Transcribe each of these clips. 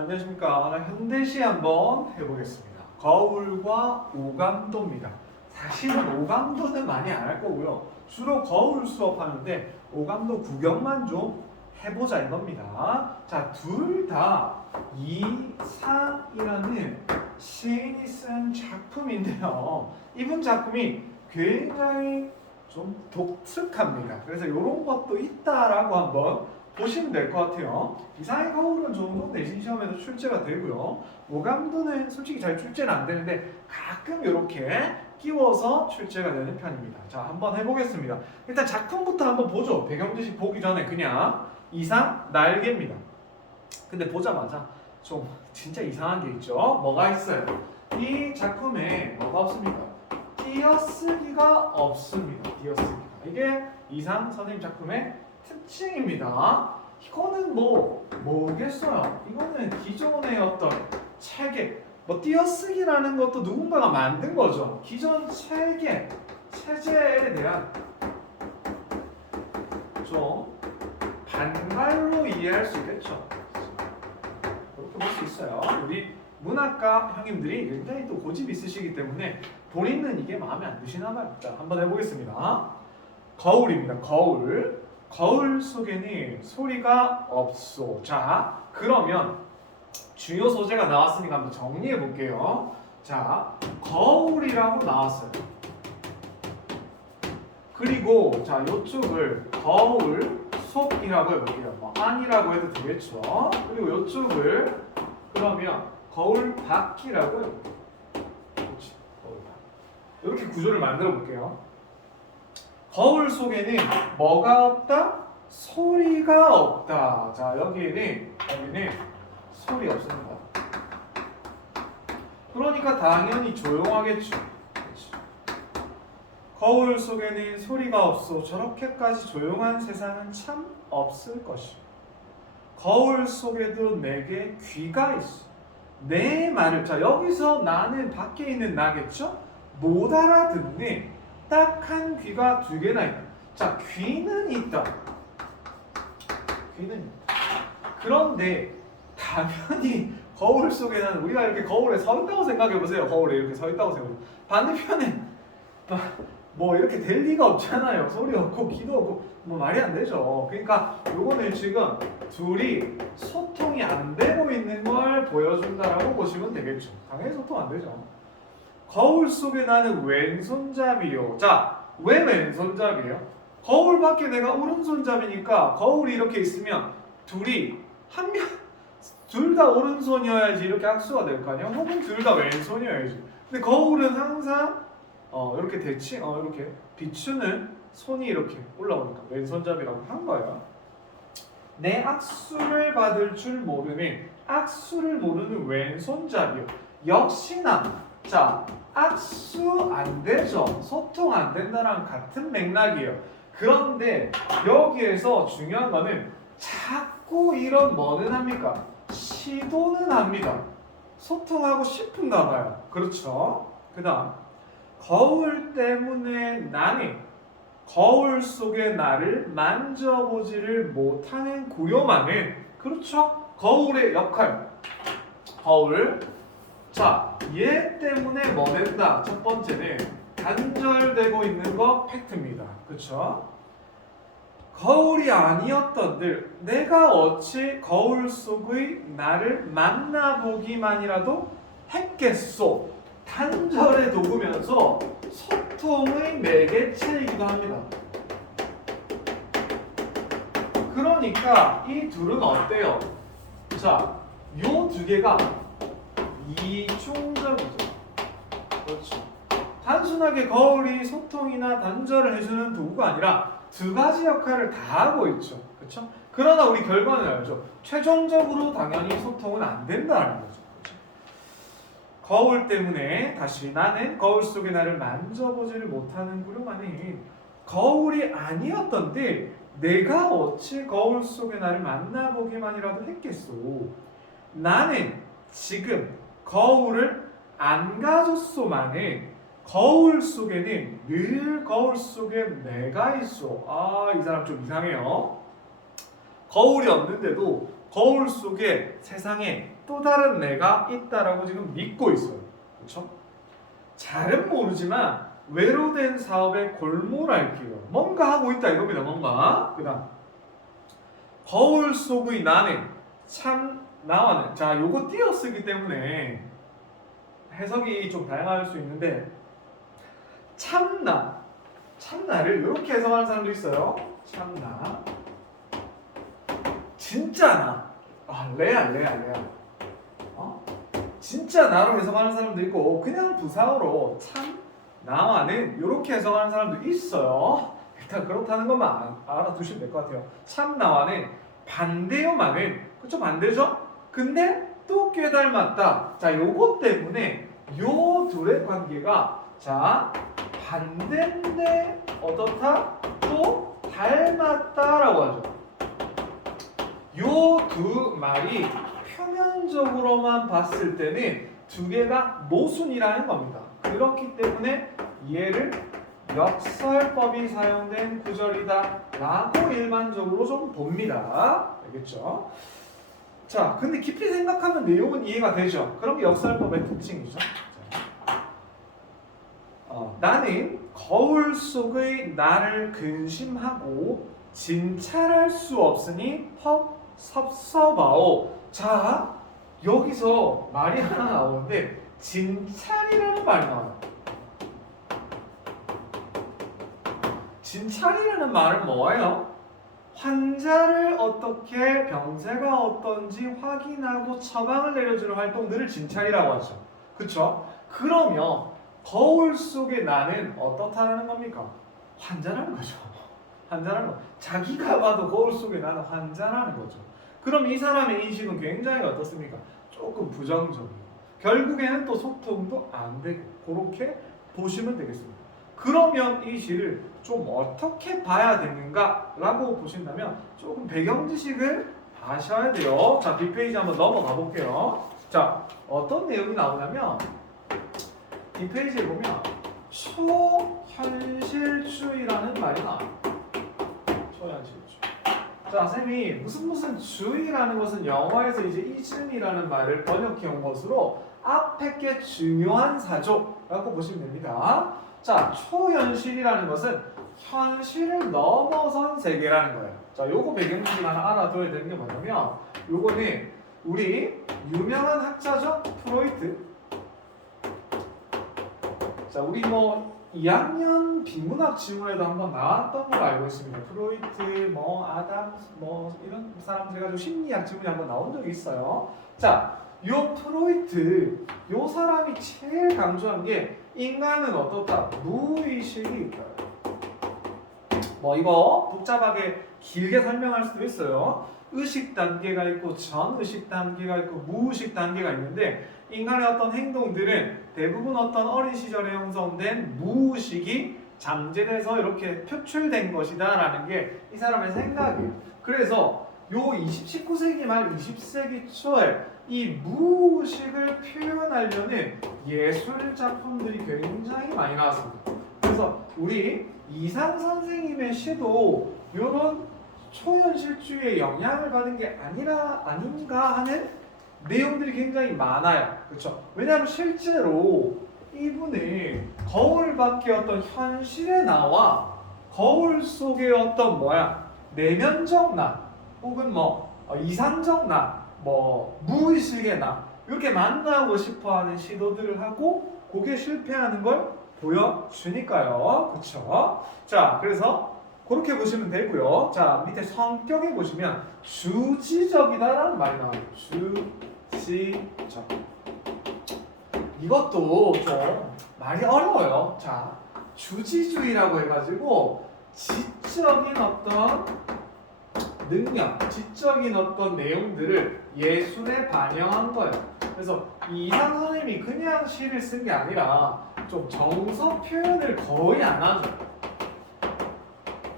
안녕하십니까. 현대시 한번 해보겠습니다. 거울과 오감도입니다. 사실은 오감도는 많이 안 할 거고요. 주로 거울 수업하는데 오감도 구경만 좀 해보자 이겁니다. 자, 둘 다 이상이라는 시인이 쓴 작품인데요. 이분 작품이 굉장히 좀 독특합니다. 그래서 이런 것도 있다라고 한번 보시면 될 것 같아요. 이상의 거울은 종종 내신 시험에도 출제가 되고요. 오감도는 솔직히 잘 출제는 안 되는데 가끔 이렇게 끼워서 출제가 되는 편입니다. 자, 한번 해보겠습니다. 일단 작품부터 한번 보죠. 배경 지식 보기 전에 그냥 이상 날개입니다. 근데 보자마자 좀 진짜 이상한 게 있죠. 뭐가 있어요? 이 작품에 뭐가 없습니까? 띄어쓰기가 없습니다. 띄어쓰기가. 이게 이상 선생님 작품의 특징입니다. 이거는 뭐겠어요? 이거는 기존의 어떤 체계, 띄어쓰기라는 것도 누군가가 만든 거죠. 기존 체계, 체제에 대한 좀 반발로 이해할 수 있겠죠. 그렇게 볼 수 있어요. 우리 문학과 형님들이 굉장히 또 고집이 있으시기 때문에 본인은 이게 마음에 안 드시나 봐요. 자, 한번 해보겠습니다. 거울입니다. 거울. 거울 속에는 소리가 없소. 자, 그러면 주요 소재가 나왔으니까 한번 정리해 볼게요. 자, 거울이라고 나왔어요. 그리고 자, 이쪽을 거울 속이라고 해볼게요. 안이라고 해도 되겠죠. 그리고 이쪽을 그러면 거울 밖이라고 해볼게요. 그렇지, 거울 밖. 이렇게 구조를 만들어 볼게요. 거울 속에는 뭐가 없다? 소리가 없다. 자, 여기는 소리 없습니다. 그러니까 당연히 조용하겠죠. 그렇지. 거울 속에는 소리가 없어. 저렇게까지 조용한 세상은 참 없을 것이고. 거울 속에도 내게 귀가 있어. 내 말을, 자, 여기서 나는 밖에 있는 나겠죠? 못 알아듣네. 딱한 귀가 두 개나 있다. 자, 귀는 있다. 귀는 있다. 그런데 당연히 거울 속에는 우리가 이렇게 거울에 서 있다고 생각해 보세요. 거울에 이렇게 서 있다고 생각해 보세요. 반대편에 이렇게 될 리가 없잖아요. 소리 없고 귀도 없고 말이 안 되죠. 그러니까 요거는 지금 둘이 소통이 안 되고 있는 걸 보여준다라고 보시면 되겠죠. 당연히 소통 안 되죠. 거울 속에 나는 왼손잡이요. 자, 왜 왼손잡이에요? 거울 밖에 내가 오른손잡이니까 거울이 이렇게 있으면 둘이 둘 다 오른손이어야지 이렇게 악수가 될 거 아니야? 혹은 둘 다 왼손이어야지. 근데 거울은 항상 이렇게 이렇게 비추는 손이 이렇게 올라오니까 왼손잡이라고 한 거예요. 내 악수를 받을 줄 모르는 악수를 모르는 왼손잡이요. 역시나 자, 악수 안 되죠. 소통 안 된다랑 같은 맥락이에요. 그런데 여기에서 중요한 거는 자꾸 이런 뭐는 합니까? 시도는 합니다. 소통하고 싶은가 봐요. 그렇죠? 그 다음 거울 때문에 나는 거울 속의 나를 만져보지를 못하는 고요만은 그렇죠? 거울의 역할 거울 자, 얘 때문에 뭐 된다? 첫 번째는 단절되고 있는 거 팩트입니다. 그쵸? 거울이 아니었던들 내가 어찌 거울 속의 나를 만나보기만이라도 했겠소. 단절에 녹으면서 소통의 매개체이기도 합니다. 그러니까 이 둘은 어때요? 자, 요 두 개가 이중적이죠. 그렇죠. 단순하게 거울이 소통이나 단절을 해주는 도구가 아니라 두 가지 역할을 다 하고 있죠. 그렇죠? 그러나 우리 결과는 알죠. 최종적으로 당연히 소통은 안 된다는 거죠. 그렇죠? 거울 때문에 다시 나는 거울 속의 나를 만져보지를 못하는구려만은 거울이 아니었던데 내가 어찌 거울 속의 나를 만나보기만이라도 했겠소. 나는 지금 거울을 안 가졌소만은 거울 속에는 늘 거울 속에 내가 있어. 아, 이 사람 좀 이상해요. 거울이 없는데도 거울 속에 세상에 또 다른 내가 있다라고 지금 믿고 있어요. 그렇죠? 잘은 모르지만 외로된 사업에 골몰할게요. 뭔가 하고 있다 이겁니다. 뭔가. 그다음 거울 속의 나는 참 나와는 자 요거 띄어쓰기 때문에 해석이 좀 다양할 수 있는데 참나를 이렇게 해석하는 사람도 있어요. 참나 진짜 나 레알 진짜 나로 해석하는 사람도 있고 그냥 부사어로 참 나와는 이렇게 해석하는 사람도 있어요. 일단 그렇다는 것만 알아두시면 될 것 같아요. 참 나와는 반대요만은 그쵸 반대죠? 근데 또 꽤 닮았다. 자 요것 때문에 요 둘의 관계가 자 반대인데 어떻다? 또 닮았다라고 하죠. 요 두 말이 표면적으로만 봤을 때는 두 개가 모순이라는 겁니다. 그렇기 때문에 얘를 역설법이 사용된 구절이다 라고 일반적으로 좀 봅니다. 알겠죠? 자, 근데 깊이 생각하면 내용은 이해가 되죠? 그런 게 역설법의 특징이죠. 나는 거울 속의 나를 근심하고 진찰할 수 없으니 퍽 섭섭하오. 자, 여기서 말이 하나 나오는데 진찰이라는 말이 나와요. 진찰이라는 말은 뭐예요? 환자를 어떻게 병세가 어떤지 확인하고 처방을 내려주는 활동들을 진찰이라고 하죠. 그쵸? 그러면 거울 속의 나는 어떻다라는 겁니까? 환자라는 거죠. 환자라는 거. 자기가 봐도 거울 속의 나는 환자라는 거죠. 그럼 이 사람의 인식은 굉장히 어떻습니까? 조금 부정적이고 결국에는 또 소통도 안 되고 그렇게 보시면 되겠습니다. 그러면 이 시를 좀 어떻게 봐야 되는가라고 보신다면 조금 배경 지식을 하셔야 돼요. 자, 뒷페이지 한번 넘어가 볼게요. 자, 어떤 내용이 나오냐면 뒷페이지에 보면 초현실주의라는 말이 나와요. 초현실주의. 자, 쌤이 무슨 주의라는 것은 영어에서 이제 이즘이라는 말을 번역해 온 것으로 앞에 게 중요한 사조라고 보시면 됩니다. 자, 초현실이라는 것은 현실을 넘어선 세계라는 거예요. 자, 요거 배경지식 하나 알아둬야 되는 게 뭐냐면 요거는 우리 유명한 학자죠? 프로이트. 자, 우리 뭐 2학년 비문학 지문에도 한번 나왔던 걸로 알고 있습니다. 프로이트, 뭐 아담스, 뭐 이런 사람들 가지고 심리학 지문이 한번 나온 적이 있어요. 자, 요 프로이트, 요 사람이 제일 강조한 게 인간은 어떻다? 무의식이 있다. 뭐 이거 복잡하게 길게 설명할 수도 있어요. 의식 단계가 있고 전의식 단계가 있고 무의식 단계가 있는데 인간의 어떤 행동들은 대부분 어떤 어린 시절에 형성된 무의식이 잠재돼서 이렇게 표출된 것이다 라는 게 이 사람의 생각이에요. 그래서 요 19세기 말 20세기 초에 이 무의식을 표현하려는 예술 작품들이 굉장히 많이 나왔습니다. 그래서 우리 이상 선생님의 시도 이런 초현실주의의 영향을 받은 게 아닌가 하는 내용들이 굉장히 많아요. 그렇죠? 왜냐하면 실제로 이분이 거울 밖의 어떤 현실의 나와 거울 속의 어떤 내면적 나 혹은 이상적 나 무의식의 나 이렇게 만나고 싶어하는 시도들을 하고 그게 실패하는 걸 보여주니까요. 그렇죠? 자, 그래서 그렇게 보시면 되고요. 자, 밑에 성격에 보시면 주지적이다라는 말이 나와요. 주지적. 이것도 좀 말이 어려워요. 자, 주지주의라고 해가지고 지적인 어떤 능력, 지적인 어떤 내용들을 예술에 반영한 거예요. 그래서 이상 선생님이 그냥 시를 쓴 게 아니라 좀 정서 표현을 거의 안 하죠.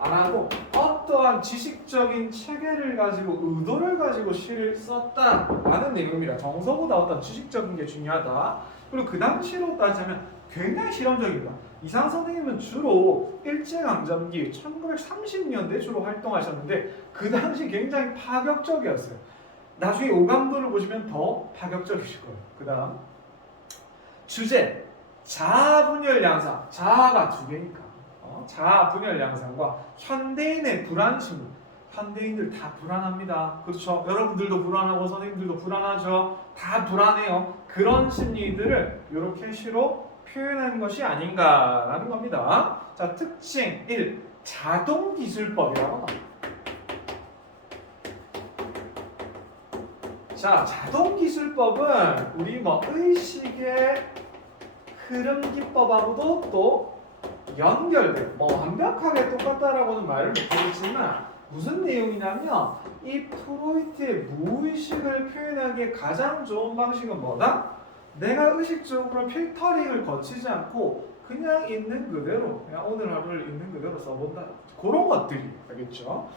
안 하고 어떠한 지식적인 체계를 가지고 의도를 가지고 시를 썼다라는 내용입니다. 정서보다 어떤 지식적인 게 중요하다. 그리고 그 당시로 따지면 굉장히 실험적입니다. 이상 선생님은 주로 일제강점기 1930년대 주로 활동하셨는데 그 당시 굉장히 파격적이었어요. 나중에 오감도를 보시면 더 파격적이실 거예요. 그 다음 주제 자아 분열 양상. 자아가 두 개니까 자아 분열 양상과 현대인의 불안 심리. 현대인들 다 불안합니다. 그렇죠? 여러분들도 불안하고 선생님들도 불안하죠. 다 불안해요. 그런 심리들을 이렇게 시로 표현한 것이 아닌가라는 겁니다. 자, 특징 1. 자동기술법이라고 합니다. 자, 자동기술법은 우리 뭐 의식의 흐름 기법하고도 또 연결돼요. 뭐 완벽하게 똑같다라고는 말을 못하겠지만 무슨 내용이냐면 이 프로이트의 무의식을 표현하기에 가장 좋은 방식은 뭐다? 내가 의식적으로 필터링을 거치지 않고 그냥 있는 그대로 그냥 오늘 하루를 있는 그대로 써본다. 그런 것들이 알겠죠?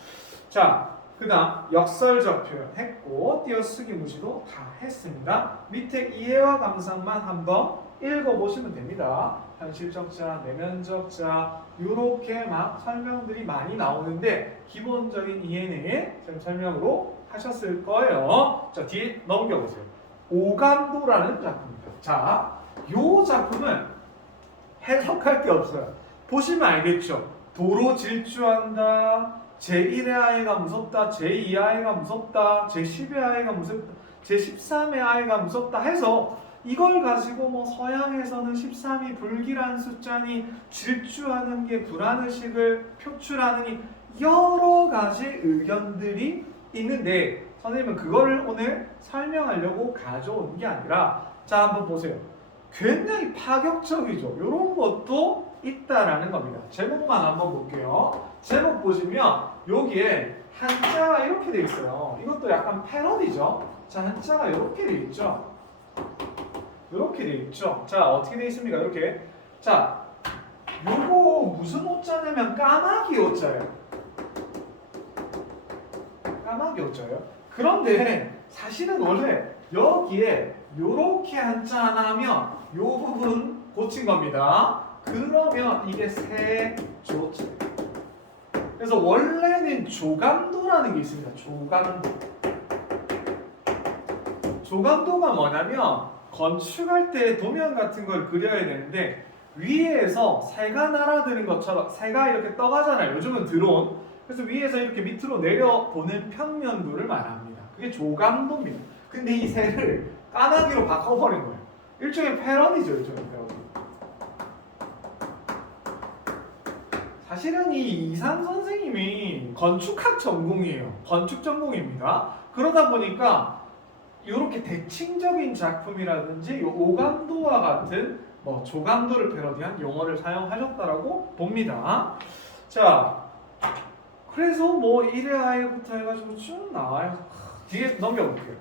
자, 그 다음 역설적 표현 했고 띄어쓰기 무시도 다 했습니다. 밑에 이해와 감상만 한번 읽어보시면 됩니다. 현실적자, 내면적자 이렇게 막 설명들이 많이 나오는데 기본적인 이해는 지금 설명으로 하셨을 거예요. 자, 뒤에 넘겨보세요. 오감도라는 작품입니다. 자, 이 작품은 해석할 게 없어요. 보시면 알겠죠. 도로 질주한다. 제1의 아이가 무섭다. 제2의 아이가 무섭다. 제10의 아이가 무섭다. 제13의 아이가 무섭다 해서 이걸 가지고 뭐 서양에서는 13이 불길한 숫자니 질주하는 게 불안의식을 표출하느니 여러 가지 의견들이 있는데 선생님은 그거를 오늘 설명하려고 가져온 게 아니라 자 한번 보세요. 굉장히 파격적이죠. 이런 것도 있다라는 겁니다. 제목만 한번 볼게요. 제목 보시면 여기에 한자가 이렇게 돼 있어요. 이것도 약간 패러디죠. 자, 한자가 이렇게 돼 있죠. 이렇게 돼 있죠. 자, 어떻게 돼 있습니까? 이렇게. 자, 요거 무슨 오자냐면 까마귀 오자예요. 까마귀 오자예요. 그런데 사실은 원래 여기에 요렇게 한자 하나 하면 요 부분 고친 겁니다. 그러면 이게 세조자예요. 그래서 원래는 조감도라는 게 있습니다. 조감도. 조감도가 뭐냐면 건축할 때 도면 같은 걸 그려야 되는데 위에서 새가 날아드는 것처럼 새가 이렇게 떠가잖아요. 요즘은 드론. 그래서 위에서 이렇게 밑으로 내려보는 평면도를 말합니다. 그게 조감도입니다. 근데 이 새를 까마귀로 바꿔버린 거예요. 일종의 패러디죠. 일종의 패러디. 사실은 이 이상 선생님이 건축학 전공이에요. 건축 전공입니다. 그러다 보니까 이렇게 대칭적인 작품이라든지 오감도와 같은 뭐 조감도를 패러디한 용어를 사용하셨다라고 봅니다. 자, 그래서 뭐 1회 아이부터 해가지고 쭉 나와요. 뒤에 넘겨볼게요.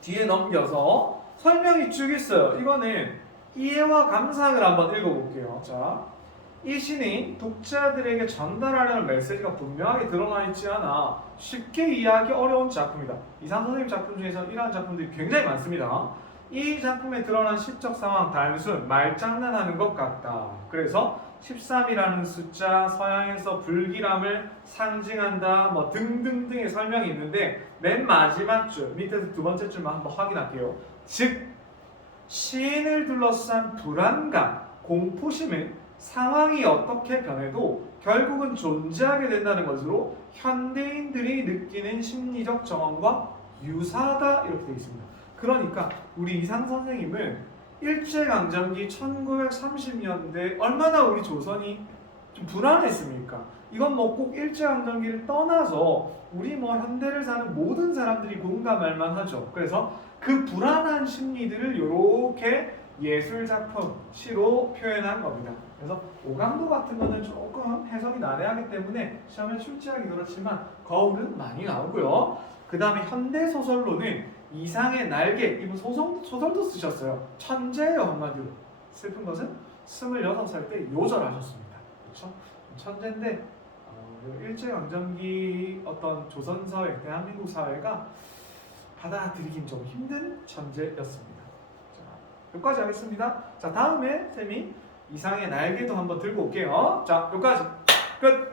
뒤에 넘겨서 설명이 쭉 있어요. 이거는 이해와 감상을 한번 읽어볼게요. 자, 이 시는 독자들에게 전달하려는 메시지가 분명하게 드러나 있지 않아 쉽게 이해하기 어려운 작품이다. 이상 선생님 작품 중에서 이러한 작품들이 굉장히 많습니다. 이 작품에 드러난 시적 상황 단순 말장난하는 것 같다. 그래서 13이라는 숫자, 서양에서 불길함을 상징한다, 뭐 등등등의 설명이 있는데 맨 마지막 줄, 밑에서 두 번째 줄만 한번 확인할게요. 즉, 시인을 둘러싼 불안감, 공포심은 상황이 어떻게 변해도 결국은 존재하게 된다는 것으로 현대인들이 느끼는 심리적 정황과 유사하다 이렇게 되어 있습니다. 그러니까 우리 이상 선생님은 일제강점기 1930년대 얼마나 우리 조선이 좀 불안했습니까? 이건 뭐 꼭 일제강점기를 떠나서 우리 뭐 현대를 사는 모든 사람들이 공감할 만하죠. 그래서 그 불안한 심리들을 이렇게 예술작품, 시로 표현한 겁니다. 그래서 오감도 같은 거는 조금 해석이 난해하기 때문에 시험에 출제하기 그렇지만 거울은 많이 나오고요. 그 다음에 현대소설로는 이상의 날개, 이분 소설도 쓰셨어요. 천재예요, 한마디로. 슬픈 것은 26살 때 요절하셨습니다. 그렇죠? 천재인데 일제강점기 어떤 조선사회, 대한민국 사회가 받아들이긴 좀 힘든 천재였습니다. 자, 여기까지 하겠습니다. 자, 다음에 쌤이 이상의 날개도 한번 들고 올게요. 자, 여기까지 끝!